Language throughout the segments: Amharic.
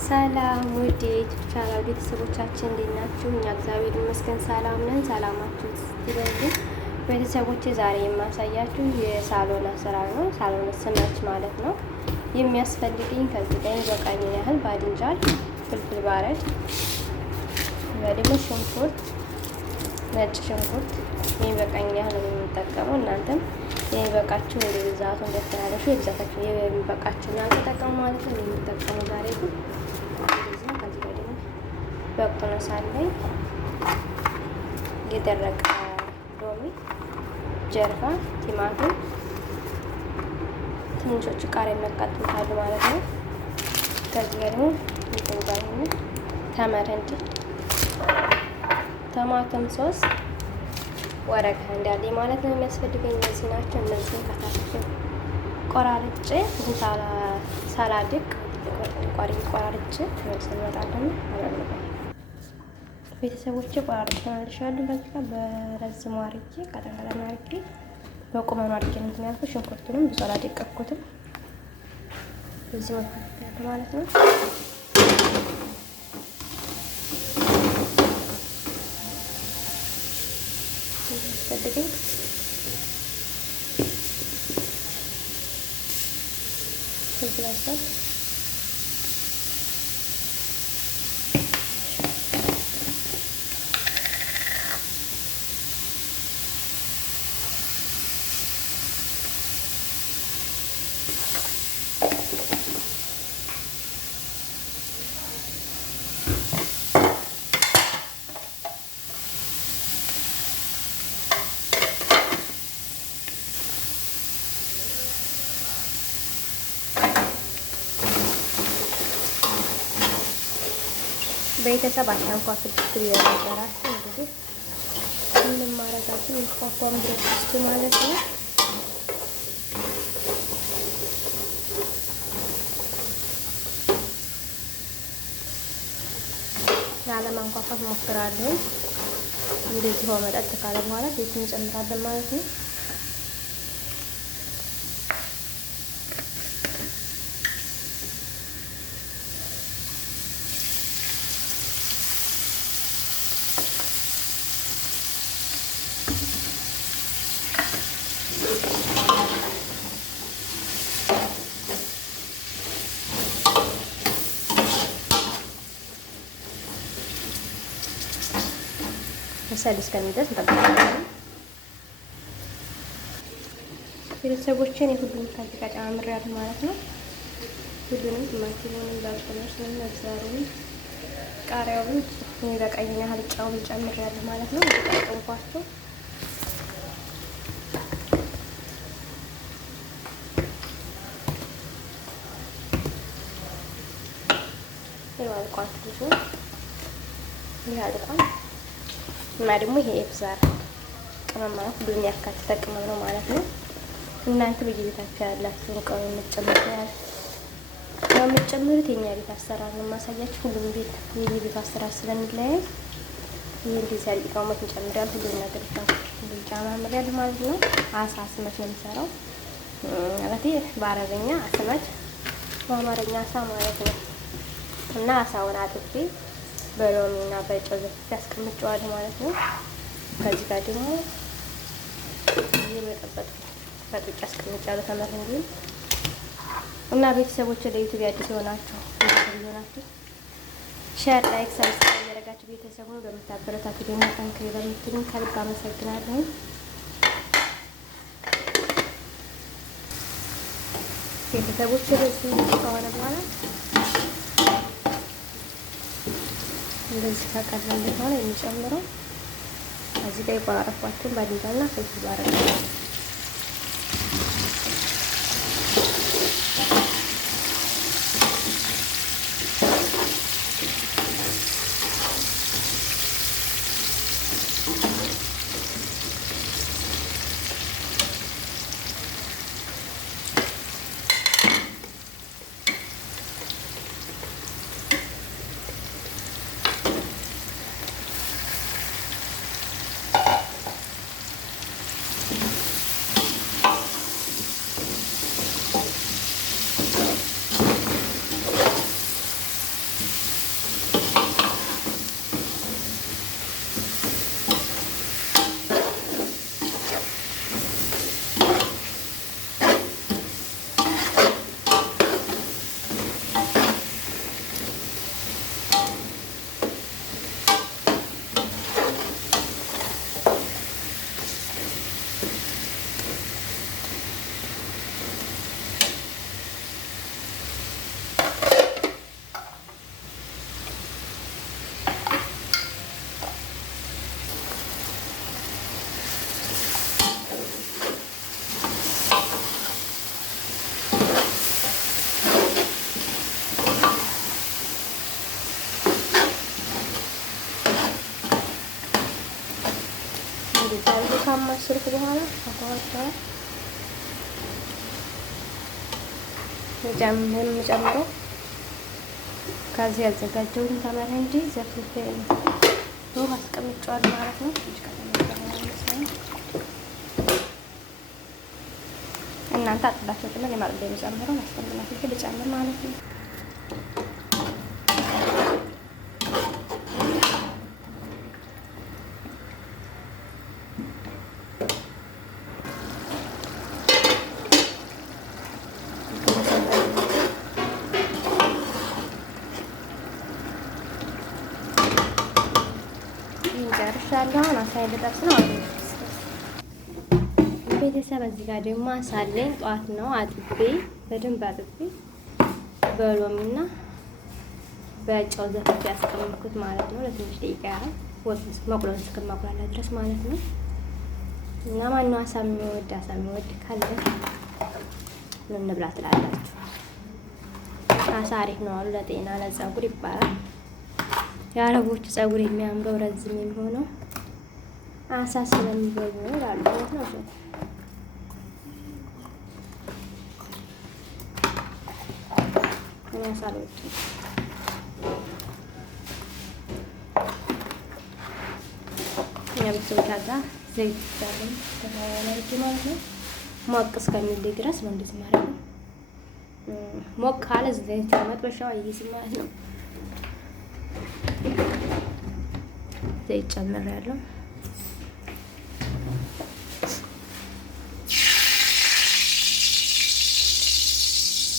ሰላም ውድ የዩቲዩብ ቻናል ቤተሰቦቻችን እንዴት ናችሁ? እኛ እግዚአብሔር ይመስገን ሰላም ነን። ሰላማችሁ ይበልኝ። ቤተሰቦቼ ዛሬ የማሳያችሁ የሳሎን አሰራር ነው። ሳሎን ስመች ማለት ነው። የሚያስፈልገኝ ከዚህ ጋር በቃኝን ያህል ባድንጃል፣ ፍልፍል ባረድ፣ ደግሞ ሽንኩርት፣ ነጭ ሽንኩርት የሚበቃኝ ያህል ነው የምጠቀመው። እናንተም የሚበቃችሁ ወደ ብዛቱ እንደተናለሹ የብዛታችሁ የሚበቃችሁ እና ተጠቀሙ ማለት ነው። የሚጠቀሙ ዛሬ ግን ከዚህ ጋር ደግሞ በቁጥር ሳለኝ የደረቀ ሎሚ፣ ጀርባ፣ ቲማቲም፣ ትንሾቹ ቃሪያ የሚያቃጥሉታሉ ማለት ነው። ከዚህ ጋር ደግሞ ይዘንጋይነ ተመረንጂ ቶማቶም ሶስ ወረቀ እንዳለ ማለት ነው የሚያስፈልገኝ እነዚህ ናቸው። እነዚህን ከታች ቆራርጬ ሳላድቅ ቆራርጬ ተመልሰን እንመጣለን ማለት ነው። ቤተሰቦቼ ቆራርጬ መልሻለሁ። ከዚህ ጋር በረዝሙ አድርጌ ቀጠቀጠና አድርጌ በቁመኑ አድርጌ እንትን ያልኩት ሽንኩርቱንም ብዙ አላደቀኩትም። በዚህ መልኩ ማለት ነው። ፈልገኝ እዚህ ላይ ሰጥ ቤተሰብ አሻንኳ ፍቅር ያደረጋችሁ እንግዲህ ምንም ማረጋችሁ እንኳን ብረት ድስት ማለት ነው። ላለማንኳኳት ሞክራለሁ። እንደዚህ ሆኖ መጠጥ ካለ በኋላ ዘይቱን እንጨምራለን ማለት ነው። መሳል እስከሚደርስ እንጠብቃለን። ቤተሰቦቼን የሁሉም ታዚቃ ጨማምሬያለሁ ማለት ነው። ሁሉንም ቲማቲሙንም፣ በርበሬውን፣ ነዛሩን፣ ቃሪያውን የሚበቃኝን ያህል ጨውን ጨምሬያለሁ ማለት ነው። ተጠቅምኳቸው ይዋልቋል ብዙ ይያልቋል እና ደግሞ ይሄ ኤብዛር ቅመም ማለት ሁሉን ያካተተ ቅመም ነው ማለት ነው። እናንተ በየቤታችሁ ያላችሁን ቅመም የምትጨምሩት የኛ ቤት አሰራር ነው ማሳያችሁ። ሁሉም ቤት የቤት አሰራር ስለሚለያይ ይሄ እንደዚህ ያለ ቅመሞች እንጨምራለን። ሁሉን ነገር ጨማምሬያለሁ ማለት ነው። አሳ ስመች ነው የምሰራው ማለት በአረበኛ ስመች በአማርኛ አሳ ማለት ነው። እና አሳውን አጥቤ በሎሚና በጨው ያስቀምጨዋለሁ ማለት ነው። ከዚህ ጋር ደግሞ በጥብቅ ያስቀምጫለሁ ተመረንጂ እና ቤተሰቦች ለዩቲዩብ አዲስ ሆናችሁ ሼር፣ ላይክ፣ ሰብስክራይብ ያደረጋችሁ ቤተሰቡን በምታበረታቱ ደግሞ ጠንክሬ በምትሉኝ ከልብ አመሰግናለሁ። ቤተሰቦች ለዚህ ከሆነ በኋላ እንደዚህ ካቀረብን በኋላ የሚጨምረው እዚህ ጋር የቆራረጥኳቸውን ባድንጃልና ፍልፍል ባረግ ካማሰልኩ በኋላ አዋህደዋለሁ። የምጨምረው ከዚህ ያዘጋጀውን ተመረ እንጂ ዘፍልፌ ነው አስቀምጬዋለሁ ማለት ነው። እናንተ አጥባቸው ጥላ ለማጥበብ የምጨምረው ማስቀመጥ ልጨምር ማለት ነው። ጨርሻለሁ። አሳይ ልጠብስ ነው ቤተሰብ። እዚህ ጋር ደግሞ አሳለኝ ጧት ነው አጥቤ በደንብ አጥቤ በሎሚና በጨው ዘፍቼ ያስቀመጥኩት ማለት ነው። ለትንሽ ደቂቃ ያህል ወጥ መቁሎን እስከማቁላላ ድረስ ማለት ነው። እና ማነው አሳ የሚወድ ካለ ምን እንብላ ትላላችሁ? አሳ አሪፍ ነው አሉ ለጤና ለፀጉር ይባላል። የአረቦቹ ፀጉር የሚያምረው ረዝም የሚሆነው አሳ ስለሚበሉ ነው ይላሉ ማለት ነው። እኔ አሳ አልወድም። እኛ ቤተሰቦች ጋር ዘይት ይዛለኝ ተባባሪ ማለት ነው። ሞቅ እስከሚል ድረስ ነው እንደዚህ ማለት ነው። ሞቅ ካለ ዘይት መጥበሻው አይይዝም ማለት ነው። ዘይት ጨምሬያለሁ።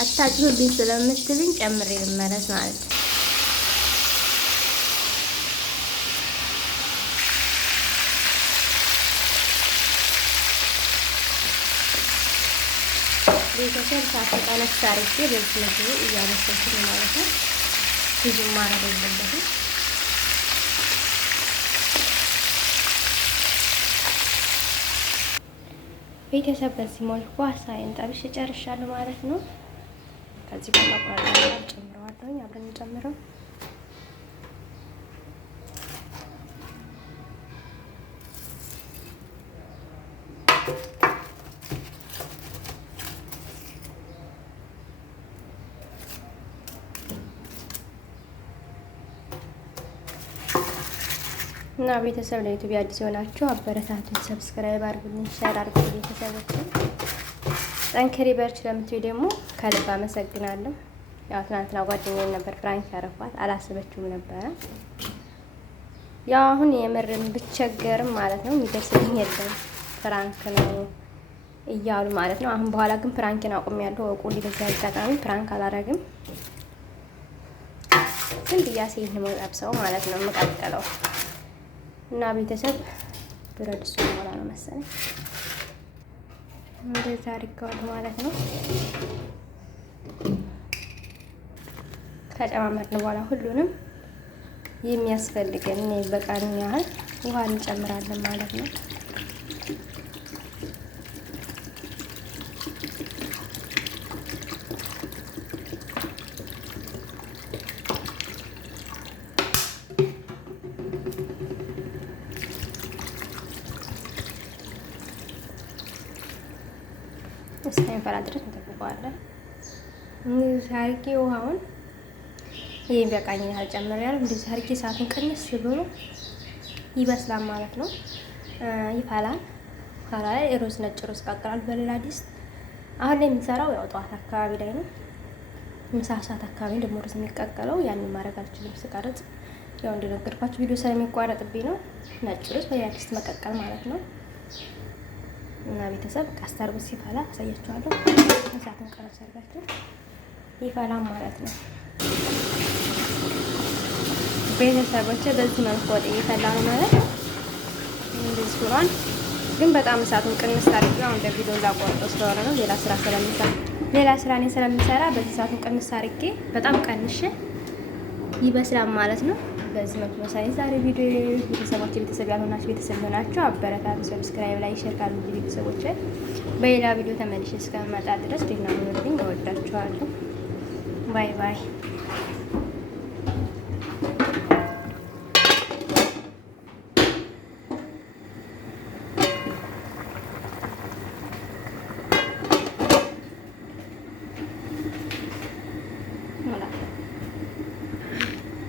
አታጭሁብኝ ስለምትልኝ ጨምሬ ልመለስ ማለት ነው። ቤተሰብ ሳትቀነስ አድርጌ በዚህ መልኩ እያበሰልኩ ነው ማለት ነው። ብዙም ማረግ የለበትም። ቤተሰብ በዚህ መልኩ አሳይን ጠብሼ ጨርሻለሁ ማለት ነው። ከዚህ ጋር ማቁላላ ጨምረዋለሁ። አብረን እንጨምረው። እና ቤተሰብ ለዩቲዩብ አዲስ የሆናችሁ አበረታቱን፣ ሰብስክራይብ አድርጉልኝ፣ ሼር አድርጉልኝ። ቤተሰቦችን ጠንክሪ በርቺ ለምትይ ደግሞ ከልብ አመሰግናለሁ። ያው ትናንትና ጓደኛዬ ነበር ፍራንክ ያረኳት አላሰበችውም ነበረ። ያው አሁን የምርን ብቸገርም ማለት ነው የሚደርስልኝ የለም ፍራንክ ነው እያሉ ማለት ነው። አሁን በኋላ ግን ፍራንክን አቁሜያለሁ። ወቁ በዚህ አጋጣሚ ፍራንክ አላረግም። ግን ብያሴ ነው የምጠብሰው ማለት ነው የምቀጥለው። እና ቤተሰብ ብረት ድስቱ ሞላ ነው መሰለኝ እንደዛ አድርገዋለሁ ማለት ነው። ከጨማመርን በኋላ ሁሉንም የሚያስፈልገን በቃን ያህል ውሃ እንጨምራለን ማለት ነው። እስከሚፈላ ድረስ እንጠብቀዋለን። እንደዚህ አድርጌ ውሃውን ይሄን በቃኝ ያህል ጨምሬያለሁ። እንደዚህ አድርጌ ሰዓቱን ቀንስ ብሎ ይበስላል ማለት ነው። ይፈላል። ኋላ ላይ ሩዝ ነጭ ሩዝ ቀቅላል በሌላ ዲስት። አሁን ላይ የምሰራው ያው ጠዋት አካባቢ ላይ ነው። ምሳ ሰዓት አካባቢ ደግሞ ሩዝ የሚቀቀለው ያንን ማድረግ አልችልም ስቀርጽ። ያው እንደነገርኳችሁ ቪዲዮ ስለሚቋረጥብኝ ነው። ነጭ ሩዝ በሌላ ዲስት መቀቀል ማለት ነው። እና ቤተሰብ ካስታርጉ ሲፈላ አሳያችኋለሁ። እሳቱን ቀነስ አድርጋችሁ ይፈላል ማለት ነው። ቤተሰቦቼ በዚህ መልኩ ወጥ እየፈላ ነው ማለት እንደዚህ ሆኗል። ግን በጣም እሳቱን ቅንስ አድርጌ አሁን ለቪዲዮ ላቆርጠው ስለሆነ ነው። ሌላ ስራ እኔ ስለምሰራ በዚህ እሳቱን ቅንስ አድርጌ በጣም ቀንሼ ይበስላል ማለት ነው። በዚህ መልኩ መሳይ ዛሬ ቪዲዮ ቤተሰቦች ቤተሰብ ያልሆናችሁ ቤተሰብ ሆናችሁ አበረታቱ፣ ሰብስክራይብ ላይ ሼር ካሉ ቤተሰቦች በሌላ ቪዲዮ ተመልሼ እስከመጣ ድረስ ደህና ሁኑልኝ። እወዳችኋለሁ። ባይ ባይ። ይሆናል።